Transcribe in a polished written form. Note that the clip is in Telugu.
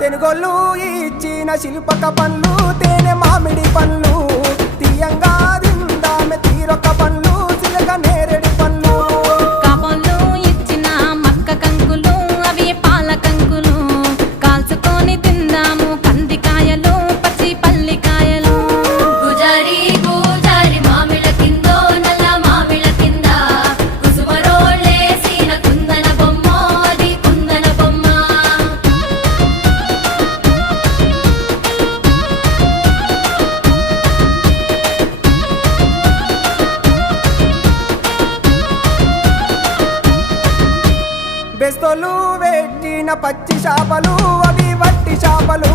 తెనుగోళ్ళు ఇచ్చిన శిల్పక పండ్లు తేనె మామిడి పండ్లు తీయంగా తిందామె తీరొక్క పండ్లు చిలక నేరేడి పండ్లు కాబోళ్ళు ఇచ్చిన మక్క కంకులు అవి పాల కంకులు కాల్చుకొని తిందాము కందికాయలు పచ్చి పల్లికాయలు గుజారి గుజారి మామిళ్ళ కిందో నల్ల మామిళ్ళ కింద కుసుమరోళ్ళేసిన కుందన బొమ్మ అది కుందన బొమ్మ బెస్తోలు పెట్టిన పచ్చి చేపలు అవి వట్టి చేపలు